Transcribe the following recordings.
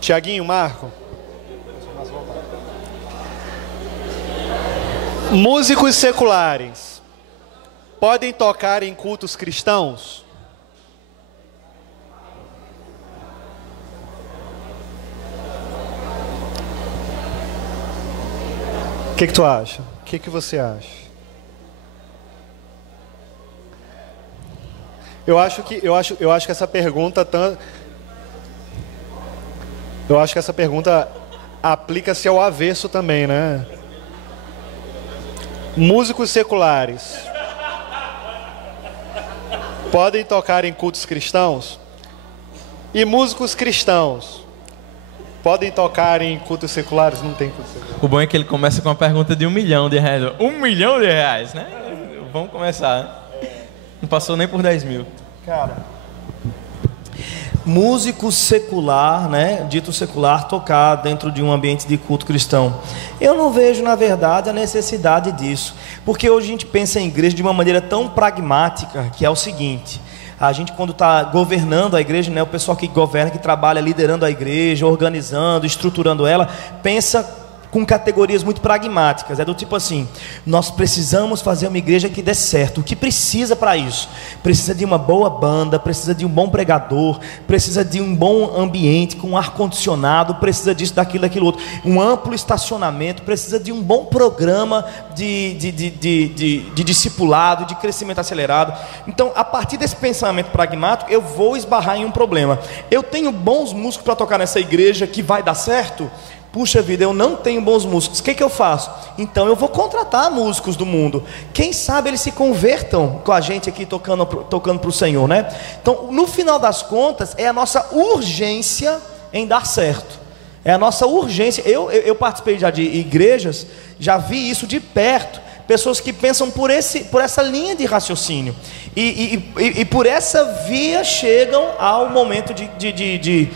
Tiaguinho, Marco. Músicos seculares podem tocar em cultos cristãos? O que tu acha? O que você acha? Eu acho que essa pergunta aplica-se ao avesso também, né? Músicos seculares podem tocar em cultos cristãos? E músicos cristãos podem tocar em cultos seculares? Não tem cultos seculares. O bom é que ele começa com uma pergunta de R$1 milhão. R$1 milhão, né? Vamos começar. Não passou nem por 10 mil. Cara, músico secular, né, dito secular, tocar dentro de um ambiente de culto cristão, eu não vejo, na verdade, a necessidade disso, porque hoje a gente pensa em igreja de uma maneira tão pragmática, que é o seguinte: a gente, quando está governando a igreja, né, o pessoal que governa, que trabalha liderando a igreja, organizando, estruturando ela, pensa com categorias muito pragmáticas. É do tipo assim: nós precisamos fazer uma igreja que dê certo. O que precisa para isso? Precisa de uma boa banda, precisa de um bom pregador, precisa de um bom ambiente com ar-condicionado, precisa disso, daquilo, daquilo outro, um amplo estacionamento, precisa de um bom programa de discipulado, de crescimento acelerado. Então, a partir desse pensamento pragmático, eu vou esbarrar em um problema. Eu tenho bons músicos para tocar nessa igreja que vai dar certo? Puxa vida, eu não tenho bons músicos. O que eu faço? Então eu vou contratar músicos do mundo. Quem sabe eles se convertam com a gente aqui tocando para o Senhor, né? Então, no final das contas, é a nossa urgência em dar certo. É a nossa urgência. Eu participei já de igrejas, já vi isso de perto. Pessoas que pensam por essa linha de raciocínio. E por essa via chegam ao momento de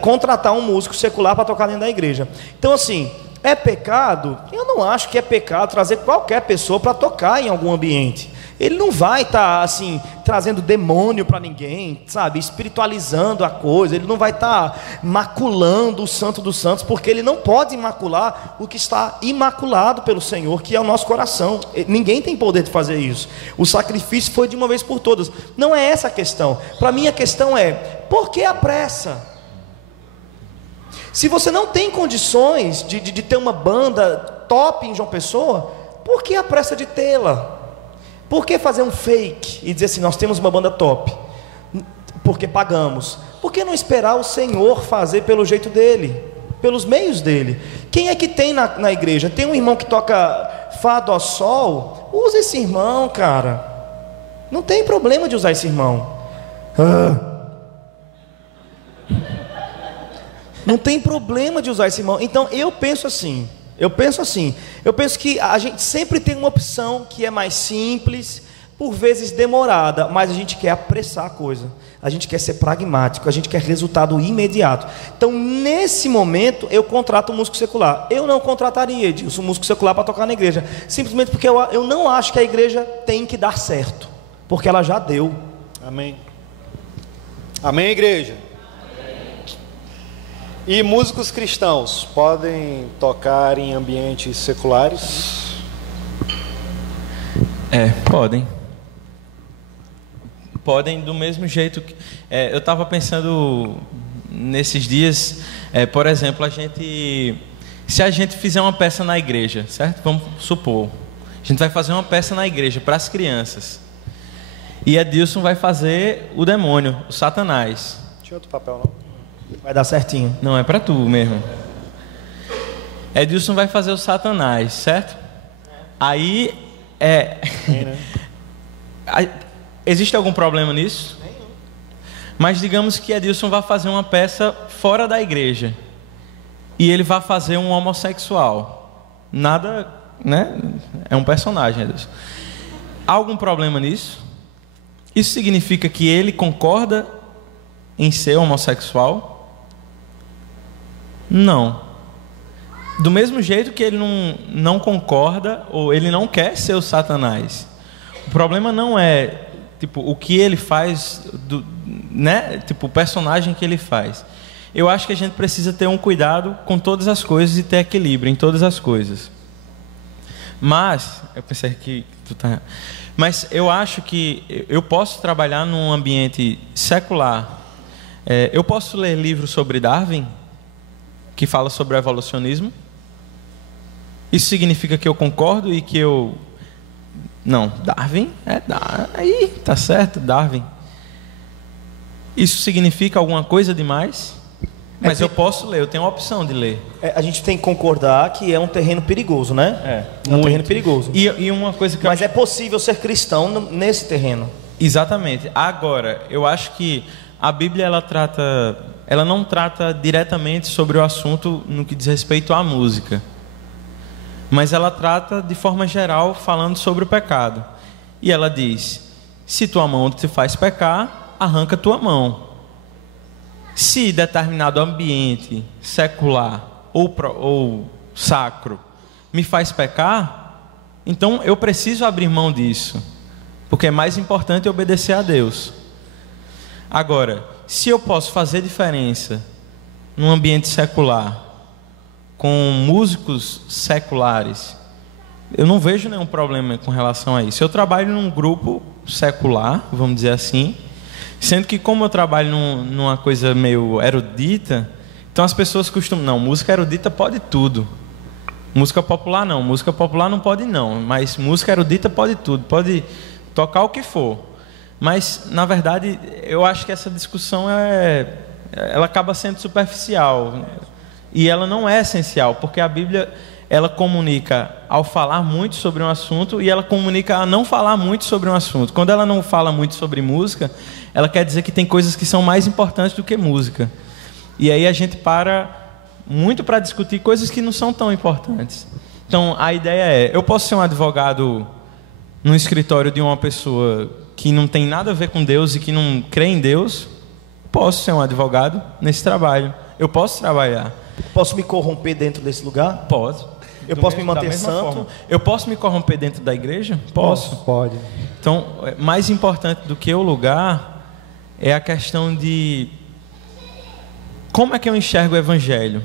contratar um músico secular para tocar dentro da igreja. Então, assim, é pecado? Eu não acho que é pecado trazer qualquer pessoa para tocar em algum ambiente. Ele não vai estar assim trazendo demônio para ninguém, sabe, espiritualizando a coisa. Ele não vai estar maculando o santo dos santos, porque ele não pode imacular o que está imaculado pelo Senhor, que é o nosso coração. Ninguém tem poder de fazer isso. O sacrifício foi de uma vez por todas. Não é essa a questão. Para mim a questão é: por que a pressa? Se você não tem condições de ter uma banda top em João Pessoa, por que a pressa de tê-la? Por que fazer um fake e dizer assim: nós temos uma banda top? Porque pagamos. Por que não esperar o Senhor fazer pelo jeito dele, pelos meios dele? Quem é que tem na igreja? Tem um irmão que toca Fá, Dó, Sol? Usa esse irmão, cara. Não tem problema de usar esse irmão. Não tem problema de usar esse irmão. Então eu penso assim, eu penso que a gente sempre tem uma opção que é mais simples, por vezes demorada, mas a gente quer apressar a coisa, a gente quer ser pragmático, a gente quer resultado imediato. Então, nesse momento, eu contrato um músico secular. Eu não contrataria, Edilson, um músico secular para tocar na igreja, simplesmente porque eu não acho que a igreja tem que dar certo, porque ela já deu. Amém. Amém, igreja? E músicos cristãos podem tocar em ambientes seculares? Podem. Podem do mesmo jeito que... eu estava pensando nesses dias, por exemplo, se a gente fizer uma peça na igreja, certo? Vamos supor, a gente vai fazer uma peça na igreja para as crianças. E Edilson vai fazer o demônio, o Satanás. Tinha outro papel, não? Vai dar certinho. Não, é para tu mesmo. Edilson vai fazer o Satanás, certo? Aí existe algum problema nisso? Nenhum. Mas digamos que Edilson vai fazer uma peça fora da igreja e ele vai fazer um homossexual. Nada, né? É um personagem, Edilson. Há algum problema nisso? Isso significa que ele concorda em ser homossexual? Não. Do mesmo jeito que ele não concorda ou ele não quer ser o Satanás. O problema não é tipo o que ele faz né? Tipo, o personagem que ele faz. Eu acho que a gente precisa ter um cuidado com todas as coisas e ter equilíbrio em todas as coisas. Mas, eu pensei que tu tá... Mas eu acho que eu posso trabalhar num ambiente secular. Eu posso ler livros sobre Darwin, que fala sobre o evolucionismo. Isso significa que eu concordo e que eu... Não, Darwin aí, tá certo, Darwin. Isso significa alguma coisa demais? Mas eu posso ler, eu tenho a opção de ler. A gente tem que concordar que é um terreno perigoso, né? É um terreno perigoso. E uma coisa que Mas é possível ser cristão nesse terreno. Exatamente. Agora, eu acho que a Bíblia ela não trata diretamente sobre o assunto no que diz respeito à música. Mas ela trata de forma geral falando sobre o pecado. E ela diz: se tua mão te faz pecar, arranca tua mão. Se determinado ambiente secular ou sacro me faz pecar, então eu preciso abrir mão disso, porque é mais importante obedecer a Deus. Agora, se eu posso fazer diferença num ambiente secular com músicos seculares, eu não vejo nenhum problema com relação a isso. Eu trabalho num grupo secular, vamos dizer assim, sendo que como eu trabalho numa coisa meio erudita, então as pessoas costumam... Não, música erudita pode tudo. Música popular não pode não. Mas música erudita pode tudo, pode tocar o que for. Mas, na verdade, eu acho que essa discussão ela acaba sendo superficial. E ela não é essencial, porque a Bíblia... ela comunica ao falar muito sobre um assunto e ela comunica a não falar muito sobre um assunto. Quando ela não fala muito sobre música, ela quer dizer que tem coisas que são mais importantes do que música. E aí a gente para muito para discutir coisas que não são tão importantes. Então, a ideia é, eu posso ser um advogado num escritório de uma pessoa que não tem nada a ver com Deus e que não crê em Deus? Posso ser um advogado nesse trabalho. Eu posso trabalhar. Posso me corromper dentro desse lugar? Posso. Eu posso me manter santo? Forma. Eu posso me corromper dentro da igreja? Posso. Pode. Então, mais importante do que o lugar é a questão de como é que eu enxergo o Evangelho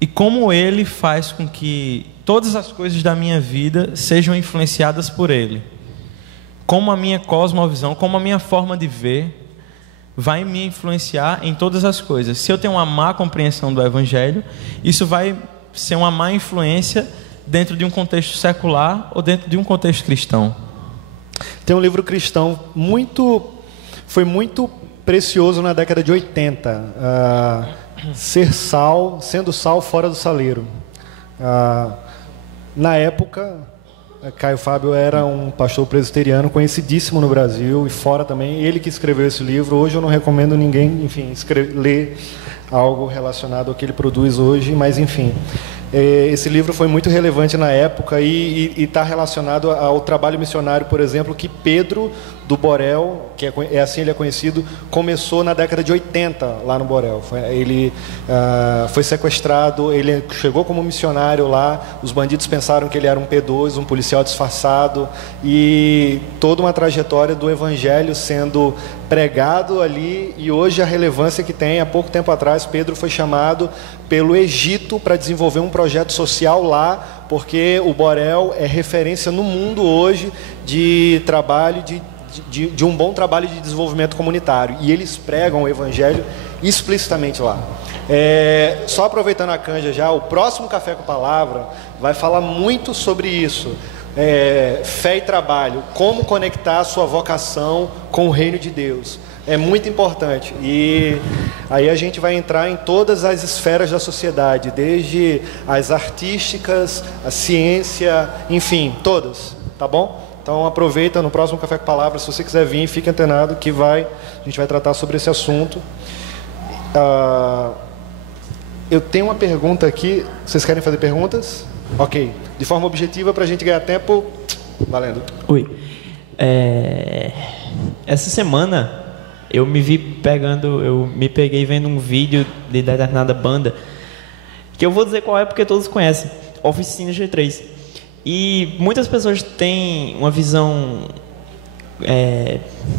e como ele faz com que todas as coisas da minha vida sejam influenciadas por ele. Como a minha cosmovisão, como a minha forma de ver vai me influenciar em todas as coisas. Se eu tenho uma má compreensão do Evangelho, isso vai ser uma má influência dentro de um contexto secular ou dentro de um contexto cristão. Tem um livro cristão foi muito precioso na década de 80, sendo sal fora do saleiro. Na época, Caio Fábio era um pastor presbiteriano conhecidíssimo no Brasil e fora também. Ele que escreveu esse livro. Hoje eu não recomendo ninguém, enfim, ler algo relacionado ao que ele produz hoje, mas enfim. Esse livro foi muito relevante na época e está relacionado ao trabalho missionário, por exemplo, que Pedro do Borel, que é assim ele é conhecido, começou na década de 80 lá no Borel. Ele foi sequestrado, ele chegou como missionário lá, os bandidos pensaram que ele era um P2, um policial disfarçado, e toda uma trajetória do evangelho sendo pregado ali, e hoje a relevância que tem. Há pouco tempo atrás, Pedro foi chamado pelo Egito para desenvolver um projeto social lá, porque o Borel é referência no mundo hoje de trabalho, de um bom trabalho de desenvolvimento comunitário, e eles pregam o evangelho explicitamente lá. Só aproveitando a canja já, o próximo Café com Palavra vai falar muito sobre isso. Fé e trabalho, como conectar a sua vocação com o reino de Deus. É muito importante. E aí a gente vai entrar em todas as esferas da sociedade, desde as artísticas, a ciência, enfim, todas, tá bom? Então aproveita no próximo Café com Palavras, se você quiser vir, fique antenado que a gente vai tratar sobre esse assunto. Eu tenho uma pergunta aqui, vocês querem fazer perguntas? Ok, de forma objetiva para a gente ganhar tempo, valendo. Oi, essa semana eu me peguei vendo um vídeo de determinada banda, que eu vou dizer qual é porque todos conhecem, Oficina G3. E muitas pessoas têm uma visão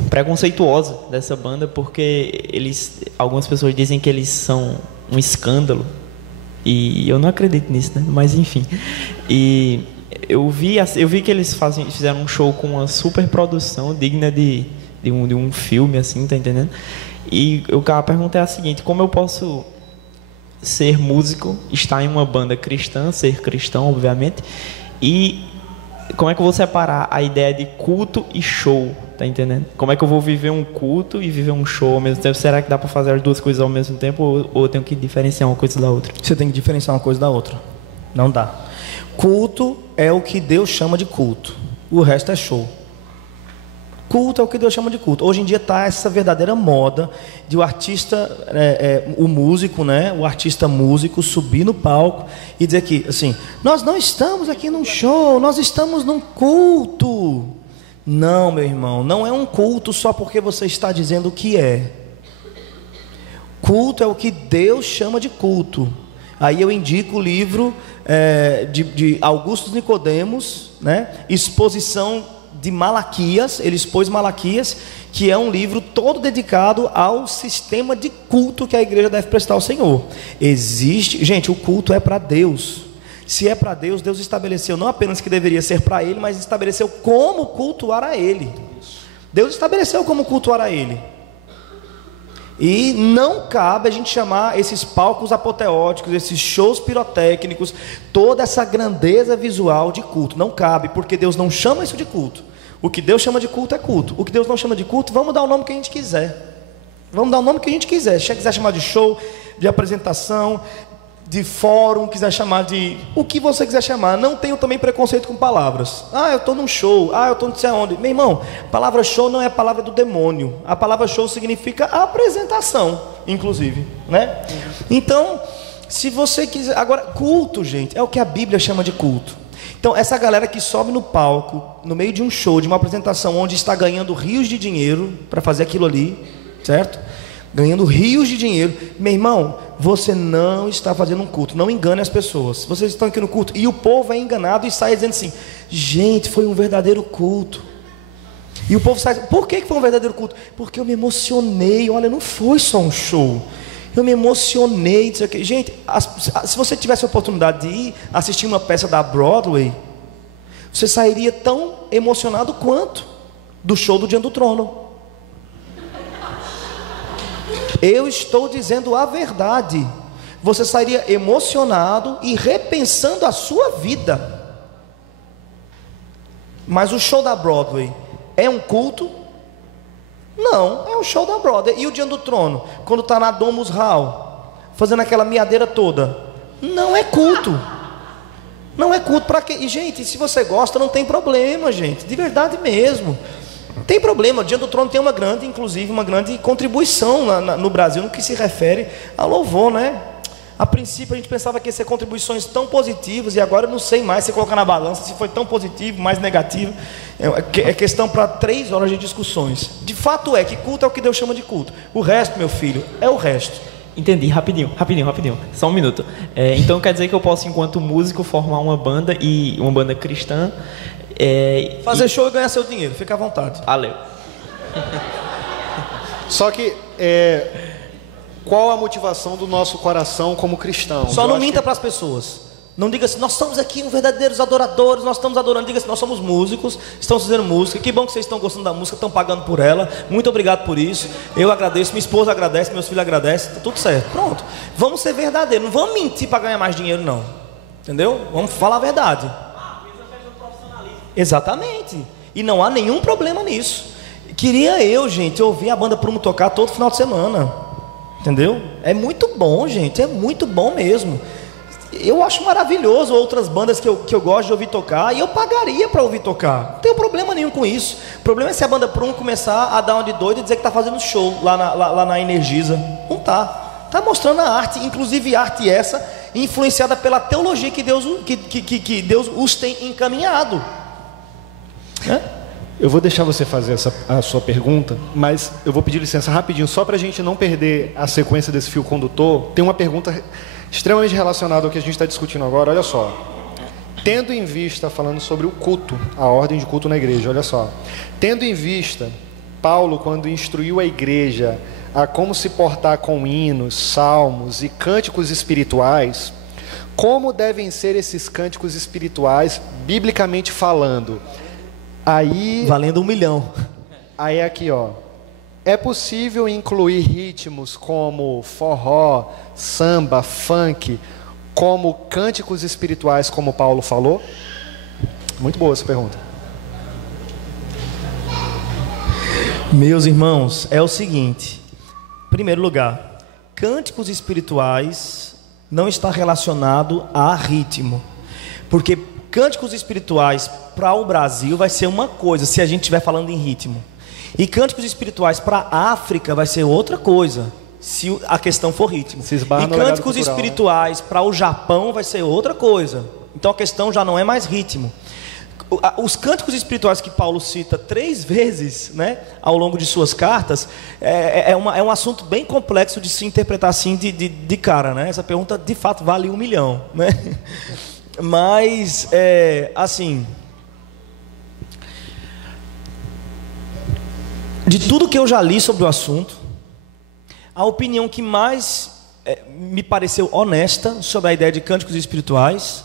preconceituosa dessa banda, porque algumas pessoas dizem que eles são um escândalo, e eu não acredito nisso, né? Mas enfim. E eu vi que eles fizeram um show com uma super produção digna de um filme, assim, tá entendendo? E a pergunta é a seguinte: como eu posso ser músico, estar em uma banda cristã, ser cristão, obviamente, e como é que eu vou separar a ideia de culto e show, tá entendendo? Como é que eu vou viver um culto e viver um show ao mesmo tempo? Será que dá para fazer as duas coisas ao mesmo tempo, ou eu tenho que diferenciar uma coisa da outra? Você tem que diferenciar uma coisa da outra. Não dá. Culto é o que Deus chama de culto. O resto é show. Culto é o que Deus chama de culto. Hoje em dia está essa verdadeira moda de o artista, o músico, né? O artista músico subir no palco e dizer que, assim, nós não estamos aqui num show, nós estamos num culto. Não, meu irmão, não é um culto só porque você está dizendo o que é. Culto é o que Deus chama de culto. Aí eu indico o livro de Augusto Nicodemos, né? Exposição de Malaquias. Ele expôs Malaquias, que é um livro todo dedicado ao sistema de culto que a igreja deve prestar ao Senhor. Gente, o culto é para Deus. Se é para Deus, Deus estabeleceu não apenas que deveria ser para Ele, mas estabeleceu como cultuar a Ele. Deus estabeleceu como cultuar a Ele. E não cabe a gente chamar esses palcos apoteóticos, esses shows pirotécnicos, toda essa grandeza visual de culto. Não cabe, porque Deus não chama isso de culto. O que Deus chama de culto é culto. O que Deus não chama de culto, vamos dar o nome que a gente quiser. Vamos dar o nome que a gente quiser. Se quiser chamar de show, de apresentação, de fórum, quiser chamar de o que você quiser chamar. Não tenho também preconceito com palavras. Eu estou num show, eu estou não sei aonde. Meu irmão, a palavra show não é a palavra do demônio. A palavra show significa apresentação, inclusive, né? Então, se você quiser... Agora, culto, gente, é o que a Bíblia chama de culto. Então, essa galera que sobe no palco, no meio de um show, de uma apresentação, onde está ganhando rios de dinheiro para fazer aquilo ali, certo? Ganhando rios de dinheiro. Meu irmão, você não está fazendo um culto. Não engane as pessoas. Vocês estão aqui no culto e o povo é enganado e sai dizendo assim: gente, foi um verdadeiro culto. E o povo sai: por que foi um verdadeiro culto? Porque eu me emocionei. Olha, não foi só um show, eu me emocionei. Gente, se você tivesse a oportunidade de ir assistir uma peça da Broadway, você sairia tão emocionado quanto do show do Diante do Trono. Eu estou dizendo a verdade. Você sairia emocionado e repensando a sua vida. Mas o show da Broadway é um culto? Não, é um show da Broadway. E o Diante do Trono, quando está na Domus Hall, fazendo aquela miadeira toda, não é culto. Não é culto. Para quê? E gente, se você gosta, não tem problema, gente, de verdade mesmo. Tem problema. O Diante do Trono tem inclusive uma grande contribuição no Brasil no que se refere a louvor, né? A princípio a gente pensava que ia ser contribuições tão positivas, e agora eu não sei mais se colocar na balança se foi tão positivo, mais negativo. É questão para 3 horas de discussões. De fato é que culto é o que Deus chama de culto. O resto, meu filho, é o resto. Entendi, rapidinho. Só um minuto. Então quer dizer que eu posso, enquanto músico, formar uma banda, e uma banda cristã, fazer show e ganhar seu dinheiro, fica à vontade. Valeu. Só que qual a motivação do nosso coração como cristão? Só não minta para as pessoas. Não diga assim: nós estamos aqui verdadeiros adoradores, nós estamos adorando. Diga assim: nós somos músicos, estamos fazendo música. Que bom que vocês estão gostando da música, estão pagando por ela. Muito obrigado por isso. Eu agradeço, minha esposa agradece, meus filhos agradecem, tá tudo certo. Pronto. Vamos ser verdadeiros, não vamos mentir para ganhar mais dinheiro, não. Entendeu? Vamos falar a verdade. Exatamente. E não há nenhum problema nisso. Queria eu, gente, ouvir a banda Prumo tocar todo final de semana. Entendeu? É muito bom, gente. É muito bom mesmo. Eu acho maravilhoso outras bandas que eu gosto de ouvir tocar, e eu pagaria para ouvir tocar. Não tenho problema nenhum com isso. O problema é se a banda Prumo começar a dar uma de doido e dizer que está fazendo show lá na Energisa. Não tá. Está mostrando a arte, inclusive arte essa influenciada pela teologia que Deus os tem encaminhado. Eu vou deixar você fazer a sua pergunta, mas eu vou pedir licença rapidinho, só para a gente não perder a sequência desse fio condutor. Tem uma pergunta extremamente relacionada ao que a gente está discutindo agora. Olha só. Tendo em vista, falando sobre o culto, a ordem de culto na igreja, olha só. Tendo em vista, Paulo, quando instruiu a igreja a como se portar com hinos, salmos e cânticos espirituais, como devem ser esses cânticos espirituais, biblicamente falando? Aí, valendo 1 milhão. Aí aqui, ó. É possível incluir ritmos como forró, samba, funk, como cânticos espirituais, como Paulo falou? Muito boa essa pergunta. Meus irmãos, é o seguinte. Em primeiro lugar, cânticos espirituais não está relacionado a ritmo. Porque cânticos espirituais para o Brasil vai ser uma coisa, se a gente estiver falando em ritmo. E cânticos espirituais para a África vai ser outra coisa, se a questão for ritmo. E cânticos espirituais para o Japão vai ser outra coisa. Então a questão já não é mais ritmo. Os cânticos espirituais que Paulo cita 3 vezes, né, ao longo de suas cartas, é um assunto bem complexo de se interpretar assim de cara, né? Essa pergunta de fato vale 1 milhão, né? Mas, assim, de tudo que eu já li sobre o assunto, a opinião que mais me pareceu honesta sobre a ideia de cânticos espirituais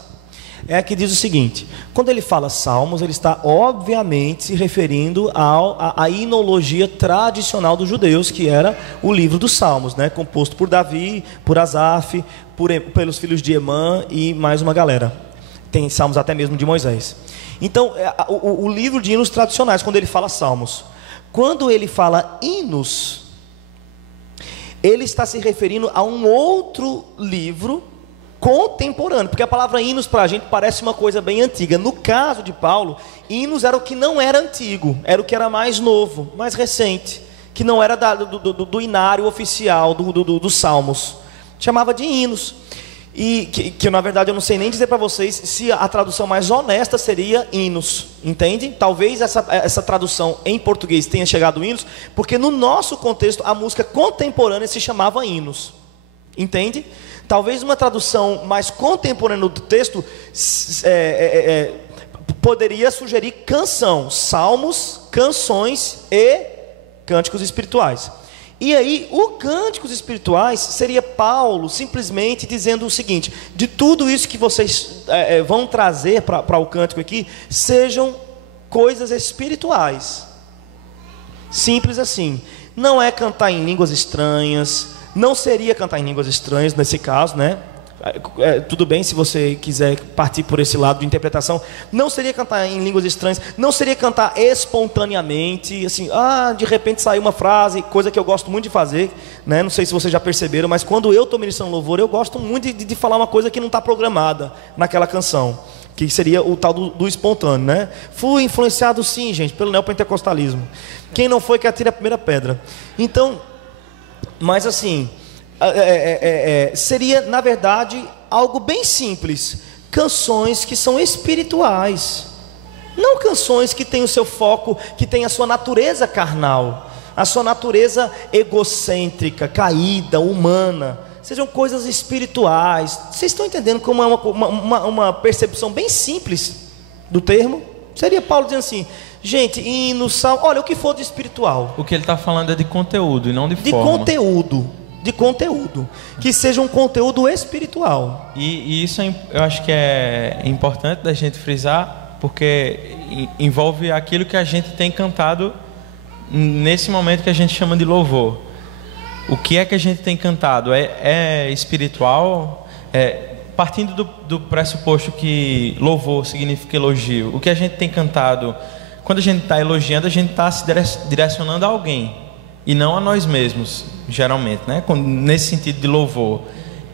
é a que diz o seguinte: quando ele fala salmos, ele está obviamente se referindo à inologia tradicional dos judeus, que era o livro dos salmos, né? Composto por Davi, por Asaf, pelos filhos de Emã e mais uma galera. Tem salmos até mesmo de Moisés. Então, o livro de hinos tradicionais, quando ele fala salmos. Quando ele fala hinos, ele está se referindo a um outro livro contemporâneo, porque a palavra hinos para a gente parece uma coisa bem antiga. No caso de Paulo, hinos era o que não era antigo, era o que era mais novo, mais recente, que não era do inário oficial dos salmos, chamava de hinos. E que na verdade eu não sei nem dizer para vocês se a tradução mais honesta seria hinos, entende? Talvez essa tradução em português tenha chegado hinos, porque no nosso contexto a música contemporânea se chamava hinos, entende? Talvez uma tradução mais contemporânea do texto poderia sugerir canção, salmos, canções e cânticos espirituais. E aí, o cânticos espirituais seria Paulo simplesmente dizendo o seguinte: de tudo isso que vocês vão trazer para o cântico aqui, sejam coisas espirituais. Simples assim. Não é cantar em línguas estranhas. Não seria cantar em línguas estranhas nesse caso, né? Tudo bem se você quiser partir por esse lado de interpretação. Não seria cantar em línguas estranhas. Não seria cantar espontaneamente, assim, de repente saiu uma frase, coisa que eu gosto muito de fazer, né? Não sei se vocês já perceberam, mas quando eu estou ministrando louvor, eu gosto muito de falar uma coisa que não está programada naquela canção, que seria o tal do espontâneo, né? Fui influenciado sim, gente, pelo neopentecostalismo. Quem não foi, que atire a primeira pedra. Então, mas assim, seria na verdade algo bem simples. Canções que são espirituais, não canções que têm o seu foco, que têm a sua natureza carnal, a sua natureza egocêntrica, caída, humana. Sejam coisas espirituais. Vocês estão entendendo como é uma percepção bem simples do termo? Seria Paulo dizendo assim: gente, e no salmo, olha, o que for de espiritual. O que ele está falando é de conteúdo e não de forma. De conteúdo. Que seja um conteúdo espiritual. E isso eu acho que é importante da gente frisar, porque envolve aquilo que a gente tem cantado nesse momento que a gente chama de louvor. O que é que a gente tem cantado? É espiritual? Partindo do pressuposto que louvor significa elogio, o que a gente tem cantado, quando a gente está elogiando, a gente está se direcionando a alguém e não a nós mesmos, geralmente, né? Nesse sentido de louvor.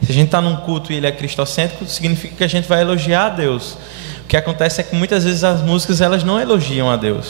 Se a gente está num culto e ele é cristocêntrico, significa que a gente vai elogiar a Deus. O que acontece é que muitas vezes as músicas elas não elogiam a Deus,